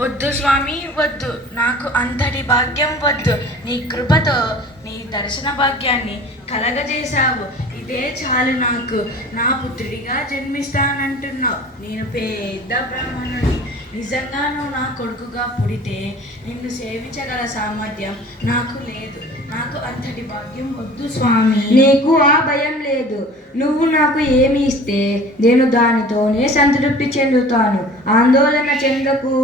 వద్దు స్వామి వద్దు, నాకు అంతటి భాగ్యం వద్దు. నీ కృపతో నీ దర్శన భాగ్యాన్ని కలగజేశావు, ఇదే చాలు నాకు. నా పుత్రుడిగా జన్మిస్తానంటున్నావు, నేను పెద్ద బ్రాహ్మణుని. నిజంగా నువ్వు నా కొడుకుగా పుడితే నిన్ను సేవించగల సామర్థ్యం నాకు లేదు. నాకు అంతటి భాగ్యం వద్దు స్వామి. నీకు ఆ భయం లేదు. నువ్వు నాకు ఏమి ఇస్తే నేను దానితోనే సంతృప్తి చెందుతాను. ఆందోళన చెందకు.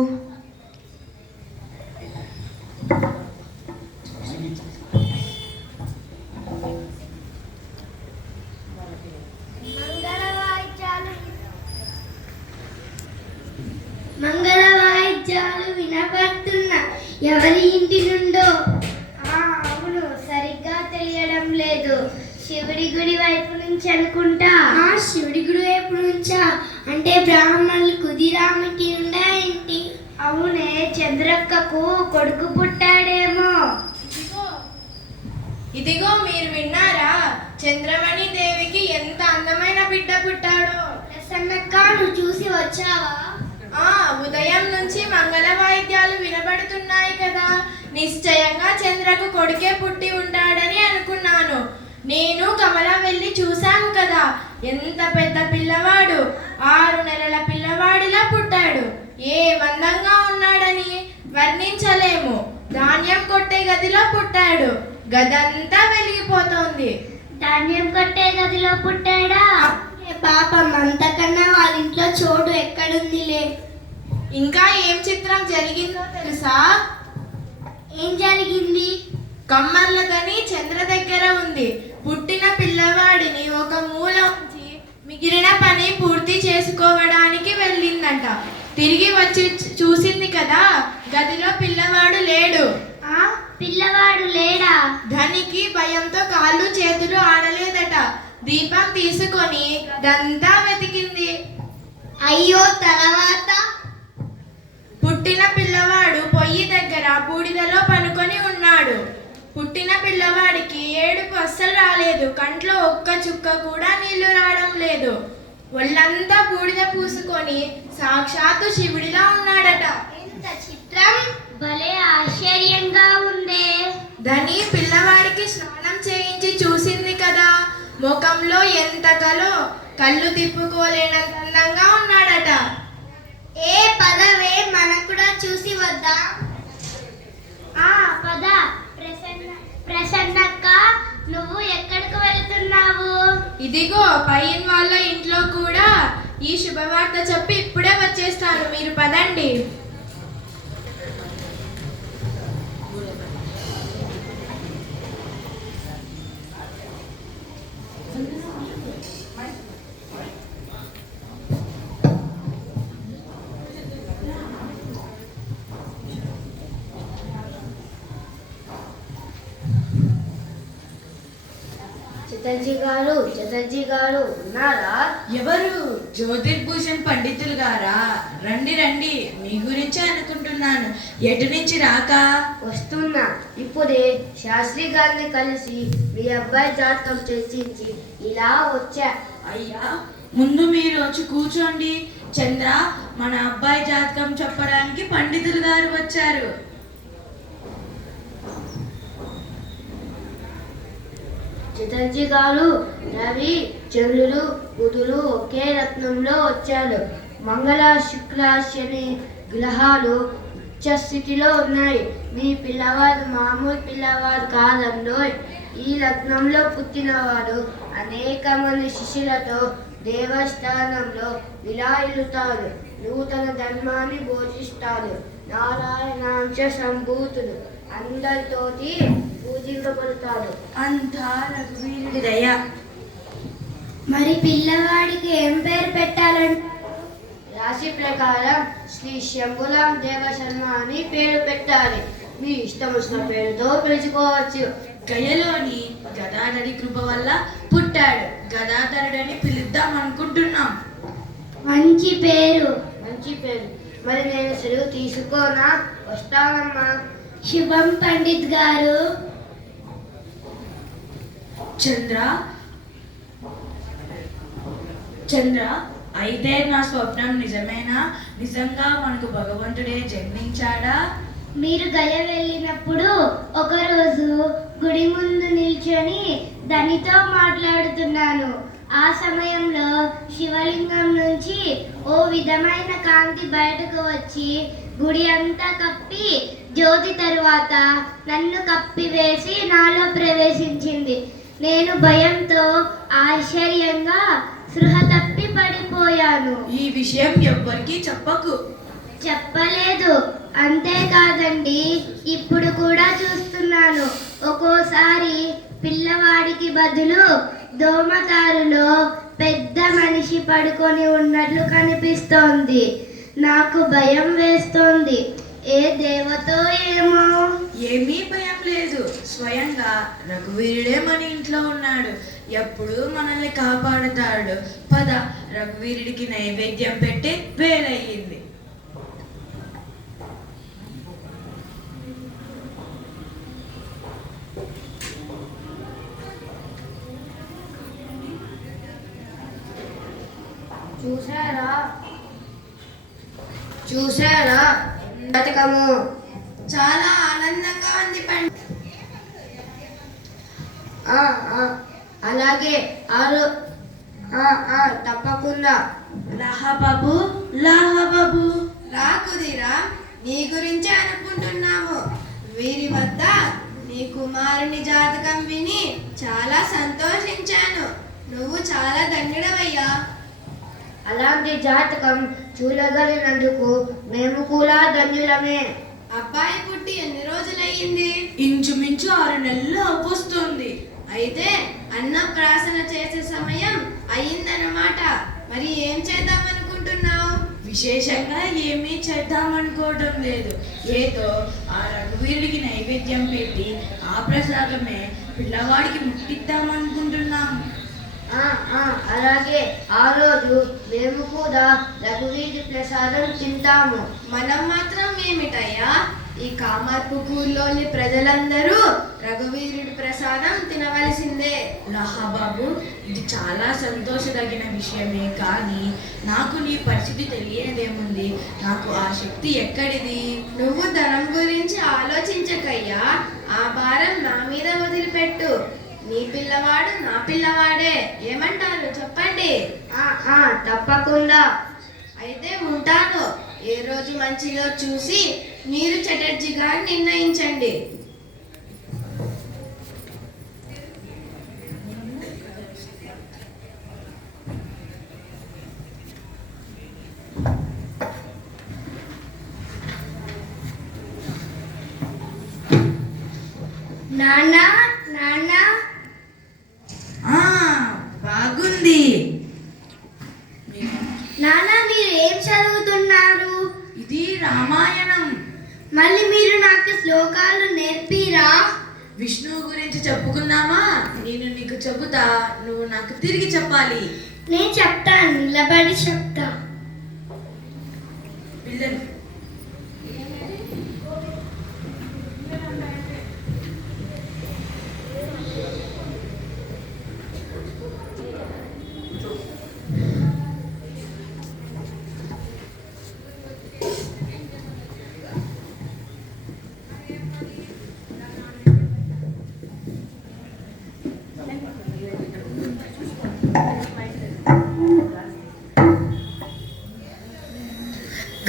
మంగళ వాయిద్యాలు వినపడుతున్నా. ఎవరి ఇంటి నుండో? అవును, సరిగ్గా తెలియడం లేదు. శివుడి గుడి వైపు నుంచి అనుకుంటా. శివుడి గుడి వైపు నుంచా? అంటే బ్రాహ్మణులు కుదిరామికి ఉండా ఏంటి? అవునే, చంద్రక్కకు కొడుకు పుట్టాడేమో. ఇదిగో మీరు విన్నారా? చంద్రమణి దేవికి ఎంత అందమైన బిడ్డ పుట్టాడో. ప్రసన్నక్క, నువ్వు చూసి వచ్చావా? ఉదయం నుంచి మంగళ వాయిద్యాలు వినబడుతున్నాయి కదా. నిశ్చయంగా చంద్రకు కొడుకే పుట్టి ఉంటాడని అనుకున్నాను. నేను కమల వెళ్ళి చూశాను కదా, ఎంత పెద్ద పిల్లవాడు. 6 నెలల పిల్లవాడిలా పుట్టాడు. ఏ మందంగా ఉన్నాడని వర్ణించలేము. ధాన్యం కొట్టే గదిలో పుట్టాడు. గదంతా వెలిగిపోతోంది. ధాన్యం కొట్టే గదిలో పుట్టాడా? పాపం, అంతకన్నా వాళ్ళ ఇంట్లో చోటు ఎక్కడుందిలే. ఇంకా ఏం చిత్రం జరిగిందో తెలుసా? ఏం జరిగింది? కమ్మర్ల గని చంద్ర దగ్గర ఉంది. పుట్టిన పిల్లవాడిని ఒక మూల ఉంచి మిగిలిన పని పూర్తి చేసుకోవడానికి వెళ్ళిందంట. తిరిగి వచ్చి చూసింది కదా, గదిలో పిల్లవాడు లేడు. పిల్లవాడు లేడా? ధనికి భయంతో కాళ్ళు చేతులు ఆడలేదట. దీపం తీసుకొని గదంతా వెతికింది. అయ్యో, తర్వాత? పుట్టిన పిల్లవాడు పొయ్యి దగ్గర బూడిదలో పనుకొని ఉన్నాడు. పుట్టిన పిల్లవాడికి ఏడుపు అస్సలు రాలేదు. కంట్లో ఒక్క చుక్క కూడా నీళ్లు రావడం లేదు. ఒళ్ళంతా బూడిద పూసుకొని సాక్షాత్తు శివుడిలా ఉన్నాడట. ఎంత చిత్రం! భలే ఆశ్చర్యంగా ఉందే. ధని పిల్లవాడికి స్నానం చేయించి చూసింది కదా, ముఖంలో ఎంత కలో, కళ్ళు తిప్పుకోలేనంత అందంగా ఉన్నాడట. పదవే, మనం కూడా చూసి వద్దా? పద. ప్రసన్నక్క, నువ్వు ఎక్కడికి వెళ్తున్నావు? ఇదిగో పైన వాళ్ళ ఇంట్లో కూడా ఈ శుభవార్త చెప్పి ఇప్పుడే వచ్చేస్తాను, మీరు పదండి. చటర్జీ గారు ఉన్నారా? ఎవరు? జ్యోతిర్భూషణ్ పండితులు గారా? రండి రండి, మీ గురించే అనుకుంటున్నాను. ఎటు నుంచి రాక? వస్తున్నా. ఇప్పుడే శాస్త్రి గారిని కలిసి మీ అబ్బాయి జాతకం చర్చించి ఇలా వచ్చా. అయ్యా, ముందు మీరు వచ్చి కూర్చోండి. చంద్ర, మన అబ్బాయి జాతకం చెప్పడానికి పండితులు గారు వచ్చారు. చటర్జీ గారు, రవి, చంద్రుడు, బుధుడు ఒకే రత్నంలో వచ్చారు. మంగళ, శుక్ర, శని గ్రహాలు ఉచ్చస్థితిలో ఉన్నాయి. మీ పిల్లవాడు మామూలు పిల్లవాడు కాదండో. ఈ రత్నంలో పుట్టినవాడు అనేక మంది శిష్యులతో దేవస్థానంలో విలాయిల్లుతాడు. నూతన ధర్మాన్ని బోధిస్తాడు. నారాయణాంశ సంభూతుడు, అందరితోటి పూజింపబడతాడు. అంతా రఘువీరుడి దయ. మరి పిల్లవాడికి ఏం పేరు పెట్టాలంటారు? రాశి ప్రకారం శ్రీ శంభులాం దేవశర్మ అని పేరు పెట్టాలి. మీ ఇష్టం వచ్చిన పేరుతో పిలుచుకోవచ్చు. గయలోని గదాధరి కృప వల్ల పుట్టాడు. గదాధరుడని పిలుద్దాం అనుకుంటున్నాం. మంచి పేరు. మరి నేను సెలవు తీసుకోనా? వస్తానమ్మా. శుభం పండిత్ గారు. చంద్ర, అయితే నా స్వప్నం నిజమేనా? నిజంగా మనకు భగవంతుడే జన్మించాడా? మీరు గయ వెళ్ళినప్పుడు ఒకరోజు గుడి ముందు నిల్చొని దానితో మాట్లాడుతున్నాను. ఆ సమయంలో శివలింగం నుంచి ఓ విధమైన కాంతి బయటకు వచ్చి గుడి అంతా కప్పి జ్యోతి తరువాత నన్ను కప్పివేసి నాలో ప్రవేశించింది. నేను భయంతో ఆశ్చర్యంగా స్పృహ తప్పి పడిపోయాను. ఈ విషయం ఎవ్వరికీ చెప్పకు. చెప్పలేదు. అంతేకాదండి, ఇప్పుడు కూడా చూస్తున్నాను. ఒక్కోసారి పిల్లవాడికి బదులు దోమతారులో పెద్ద మనిషి పడుకొని ఉన్నట్లు కనిపిస్తోంది. నాకు భయం వేస్తోంది. ఏ దేవతో ఏమో. ఏమీ భయం లేదు. స్వయంగా రఘువీరుడే మన ఇంట్లో ఉన్నాడు. ఎప్పుడు మనల్ని కాపాడుతాడు. పద, రఘువీరుడికి నైవేద్యం పెట్టి వేలయ్యింది. చూసారా బతుకము? చాలా ఆనందంగా ఉంది పండు. అలాగే తప్పకుండా. లాహాబాబు, లాహాబాబు. రా కుదిరా, నీ గురించే అనుకుంటున్నాము. వీరి వద్ద నీ కుమారుని జాతకం విని చాలా సంతోషించాను. నువ్వు చాలా ధన్యుడవయ్యా. అలాంటి జాతకం చూడగలిగినందుకు మేము కూడా ధన్యులమే. అబ్బాయి పుట్టి ఎన్ని రోజులయ్యింది? ఇంచుమించు 6 నెలలు అవ్వొస్తుంది. అయితే అన్నప్రాసన చేసే సమయం అయ్యిందన్నమాట. మరి ఏం చేద్దాం అనుకుంటున్నావు? విశేషంగా ఏమీ చేద్దామనుకోవడం లేదు. ఏదో ఆ రఘువీరుడికి నైవేద్యం పెట్టి ఆ ప్రసాదమే పిల్లవాడికి ముట్టిద్దామనుకుంటున్నాము. అలాగే ఆ రోజు మేము కూడా రఘువీరి ప్రసాదం తింటాము. మనం మాత్రం ఏమిటయ్యా, ఈ కామార్పుకూరులోని ప్రజలందరూ రఘువీరుడి ప్రసాదం తినవలసిందే. లాహాబాబు, ఇది చాలా సంతోషదగిన విషయమే, కానీ నాకు నీ పరిస్థితి తెలియదేముంది. నాకు ఆ శక్తి ఎక్కడిది? నువ్వు ధనం గురించి ఆలోచించకయ్యా. ఆ భారం నా మీద వదిలిపెట్టు. నీ పిల్లవాడు నా పిల్లవాడే. ఏమంటారు చెప్పండి? తప్పకుండా. అయితే ఉంటాను. ఏ రోజు మంచిదో చూసి మీరు చటర్జీ గారు నిర్ణయించండి. నాన్న నాన్న బాగుంది. నాన్న, మీరు ఏం చదువుతున్నారు? ఇది రామాయణం. మళ్ళీ మీరు నాకు శ్లోకాలు నేర్పిరా? విష్ణువు గురించి చెప్పుకుందామా? నేను నీకు చెబుతా, నువ్వు నాకు తిరిగి చెప్పాలి. నేను చెప్తాను, నిలబడి చెప్తా. పిల్లలు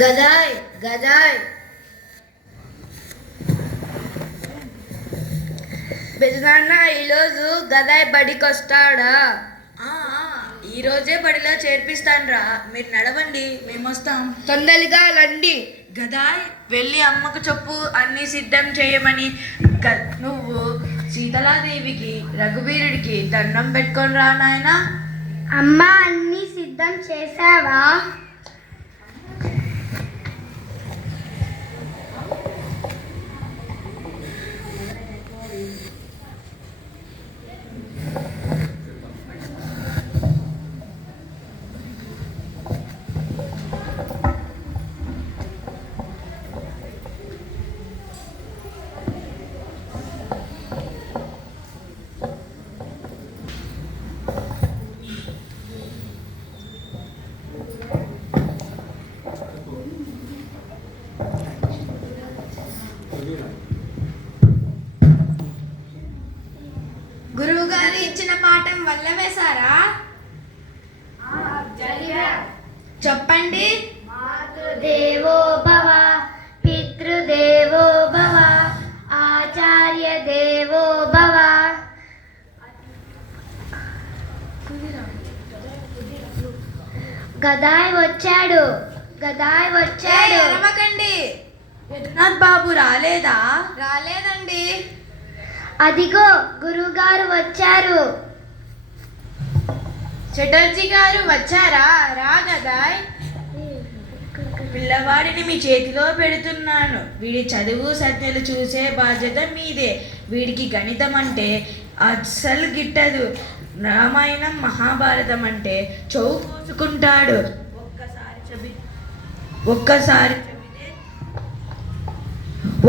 గదాయ్ గదాయ్ బెజనాన్న, ఈరోజు గదాయ్ బడికి వస్తాడా? ఈరోజే బడిలో చేర్పిస్తాన్రా. మీరు నడవండి, మేము వస్తాం. తొందరగా రండి. గదాయ్, వెళ్ళి అమ్మకు చెప్పు అన్ని సిద్ధం చేయమని. నువ్వు సీతలాదేవికి రఘువీరుడికి దండం పెట్టుకొని రా నాయనా. అమ్మ, అన్ని సిద్ధం చేసావా? గురువుగారు ఇచ్చిన పాఠం వల్ల వేశారా? చెప్పండి. మాతృదేవో భవ, పితృదేవో భవ, ఆచార్య దేవో భవ. గదాయ్ వచ్చాడు, గదాయ్ వచ్చాడు. అరవకండి. యదునాథ్ బాబు రాలేదా? రాలేదండి. అదిగో గురువుగారు వచ్చారు. చటర్జీ గారు వచ్చారా? రా గదాయ్. పిల్లవాడిని మీ చేతిలో పెడుతున్నాను. వీడి చదువు సంధ్యలు చూసే బాధ్యత మీదే. వీడికి గణితం అంటే అస్సలు గిట్టదు. రామాయణం మహాభారతం అంటే చెవు కోసుకుంటాడు.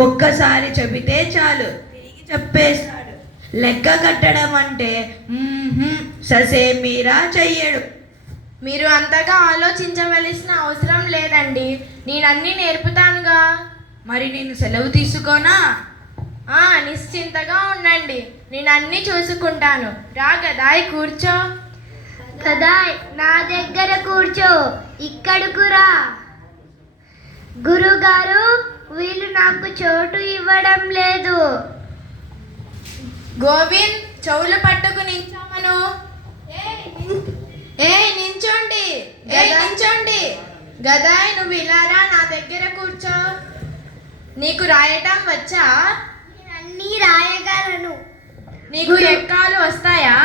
ఒక్కసారి చెబితే చాలు తిరిగి చెప్పేస్తాడు. లెక్క కట్టడం అంటే ససేమీరా చెయ్యడు. మీరు అంతగా ఆలోచించవలసిన అవసరం లేదండి. నేనన్నీ నేర్పుతానుగా. మరి నేను సెలవు తీసుకోనా? నిశ్చింతగా ఉండండి. నేను అన్నీ చూసుకుంటాను. రా గదాయ్, కూర్చో. గదాయ్ నా దగ్గర కూర్చో. ఇక్కడకు రా. గురుగారు వీళ్ళు నాకు చోటు ఇవ్వడం లేదు. గోవింద్, చెవులు పట్టుకు నించోమను. నించోండి. నించోండి. గదాయ్, నువ్వు ఇలా రా, నా దగ్గర కూర్చో. నీకు రాయటం వచ్చా? అన్నీ రాయగలను. నీకు ఎక్కాలు వస్తాయా?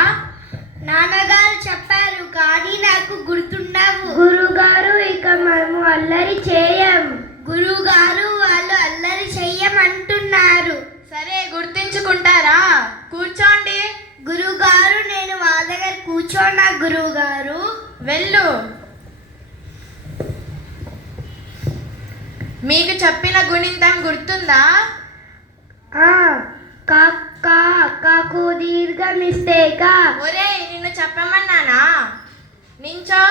నాన్నగారు చెప్పారు కానీ నాకు గుర్తుండవు. గురుగారు ఇక మనము అల్లరి చేయం. గురుగారు వాళ్ళు అల్లరి చెయ్యమంటున్నారు. సరే, గుర్తించుకుంటారా? కూర్చోండి. గురుగారు నేను వాళ్ళ దగ్గర కూర్చోనా? గురుగారు వెళ్ళు. మీకు చెప్పిన గుణింతం గుర్తుందా? కాకు దీర్ఘ మిస్టేకా? ఒరేయ్, నిన్ను చెప్పమన్నానా? నించో.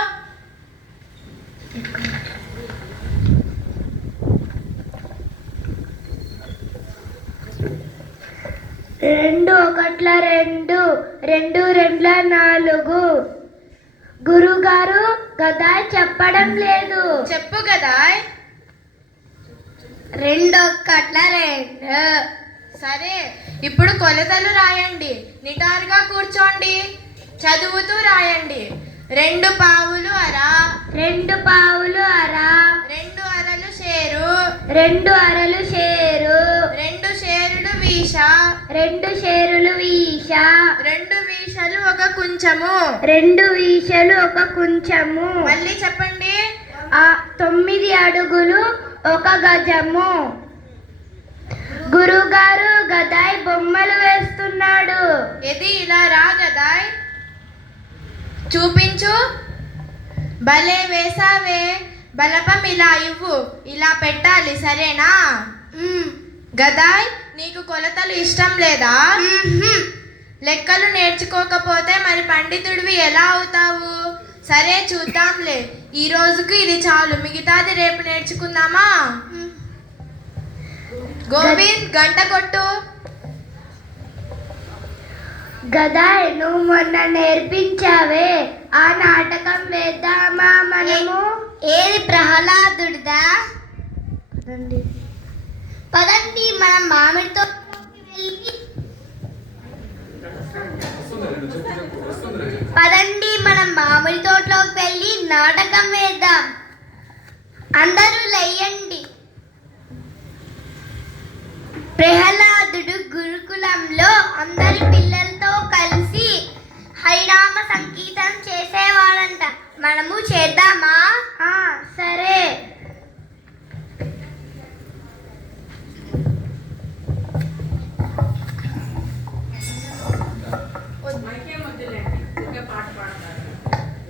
రెండు ఒకట్ల రెండు, రెండు రెండ్ల నాలుగు. గురుగారు గదాయ్ చెప్పడం లేదు. చెప్పు గదాయ్. రెండు ఒకట్ల రెండు. సరే, ఇప్పుడు కొలతలు రాయండి. నిటారుగా కూర్చోండి. చదువుతూ రాయండి. 2 పావులు అర, 2 పావులు అర, 2 అరలు షేరు, 2 అరలు షేరు, 2 షేరులు వీష, 2 షేరులు వీష, 2 వీషలు ఒక కుంచము. 2 వీషలు ఒక కుంచము. మళ్ళీ చెప్పండి. 9 అడుగులు 1 గజము. గురుగారు గదాయ్ బొమ్మలు వేస్తున్నాడు. ఇది ఇలా రా గదాయ్. చూపించు. భలే వేసావే. బలపం ఇలా ఇవ్వు. ఇలా పెట్టాలి, సరేనా? గదాయ్, నీకు కొలతలు ఇష్టం లేదా? లెక్కలు నేర్చుకోకపోతే మరి పండితుడివి ఎలా అవుతావు? సరే, చూద్దాంలే. ఈ రోజుకు ఇది చాలు. మిగతాది రేపు నేర్చుకుందామా? గోవింద్, గంట కొట్టు. గదాయ్, నువ్వు మొన్న నేర్పించావే ఆ నాటకం వేద్దామా మనము? ఏది ప్రహ్లాదుడిదా? పదండి మనం మామిడి తోటలోకి వెళ్ళి నాటకం వేద్దాం. అందరూ లెయ్యండి. ప్రహ్లాదుడు గురుకులంలో అందరి పిల్లలతో కలిసి హరినామ సంకీర్తన చేసేవాడంట. మనము చేద్దామా? సరే.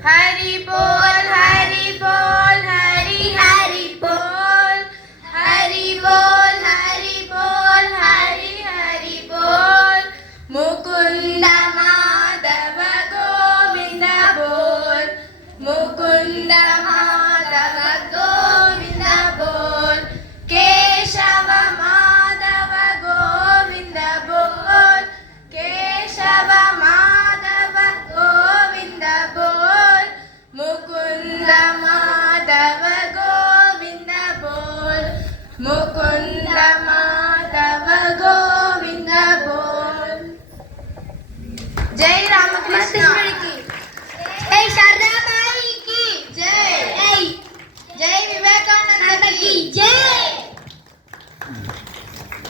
హరి బోల్, హరి బోల్, హరి హరి బోల్. రంగమ్మ